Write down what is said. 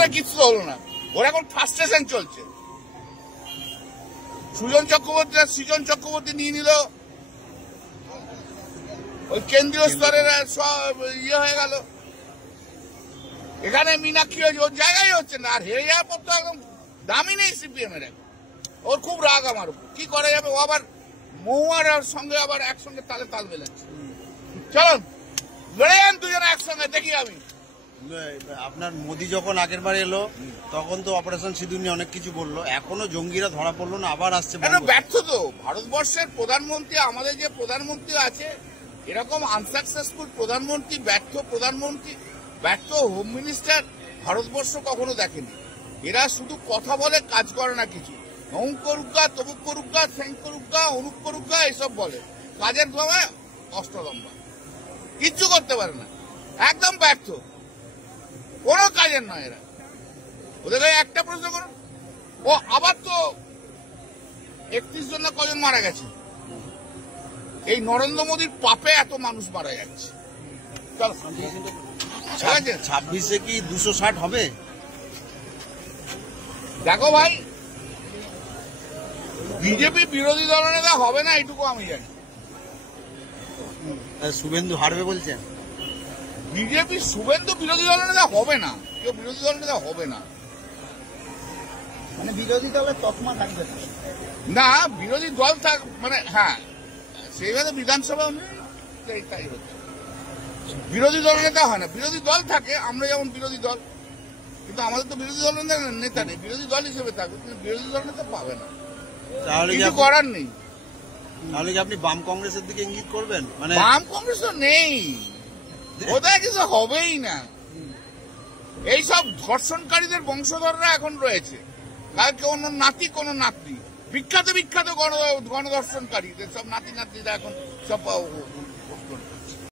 দলে কিছু হলো না, ওর এখন ফ্রাস্ট্রেশন চলছে। সৃজন চক্রবর্তী নিয়ে নিল, ওই কেন্দ্রীয় স্তরের সব ইয়ে হয়ে গেল। এখানে মীনাক্ষী হয়েছে, ওর জায়গায় হচ্ছে না। আর হেরে যাওয়ার পর তো একদম দামই নেই সিপিএম এর। ওর খুব রাগ আমার উপর, কি করা যাবে। ও আবার মহুয়ার সঙ্গে আবার একসঙ্গে তালে তাল মেলাচ্ছে। চলো লড়ে যান দুজনে একসঙ্গে, দেখি আমি। আপনার মোদি যখন আগের বার এলো তখন তো অপারেশন সিঁদুর নিয়ে অনেক কিছু বললো, এখনো জঙ্গিরা ধরা পড়লো না, আবার আসছে। ব্যর্থ তো ভারতবর্ষের প্রধানমন্ত্রী, আমাদের যে প্রধানমন্ত্রী আছে, এরকম আনসাকসেসফুল প্রধানমন্ত্রী, ব্যর্থ প্রধানমন্ত্রী, ব্যর্থ হোম মিনিস্টার ভারতবর্ষ কখনো দেখেনি। এরা শুধু কথা বলে, কাজ করে না কিছু। অমুক করুকা, তমুক করুকা, সেং করুকা, অনুক করুকা এসব বলে, কাজের সময় অষ্টলম্বা, কিচ্ছু করতে পারে না, একদম ব্যর্থ, কোনো কাজের নয় এরা। ওদের একটা প্রশ্ন করুন, ও আবার তো 31 জন না কজন মারা গেছে। এই নরেন্দ্র মোদীর পাপে এত মানুষ মারা যাচ্ছে। 26-এ কি 260 হবে? দেখো ভাই, বিজেপি বিরোধী দলনেতা হবে না এইটুকু আমি জানি। শুভেন্দু হারবে বলছেন? বিজেপি শুভেন্দু বিরোধী দলনেতা হবে না, কেউ বিরোধী দলনেতা হবে না। মানে বিরোধী দলের তকমা থাকবে না, বিরোধী দল থাক, মানে হ্যাঁ সেইভাবে বিধানসভা তাই হচ্ছে। বিরোধী দল নেতা হয় না, বিরোধী দল থাকে, আমরা যেমন বিরোধী দল, কিন্তু আমাদের তো বিরোধী দল নেতা নেই। বিরোধী দল হিসেবে থাকবে, কিন্তু বিরোধী দল নেতা পাবে না, কিছু করার নেই। তাহলে কি আপনি বাম কংগ্রেসের দিকে ইঙ্গিত করবেন? মানে বাম কংগ্রেস তো নেই, ওদের কিছু হবেই না। এইসব ধর্ষণকারীদের বংশধররা এখন রয়েছে, কোনো নাতি কোনো নাতনি, বিখ্যাত বিখ্যাত গণধর্ষণকারী সব নাতি নাতনিরা এখন সব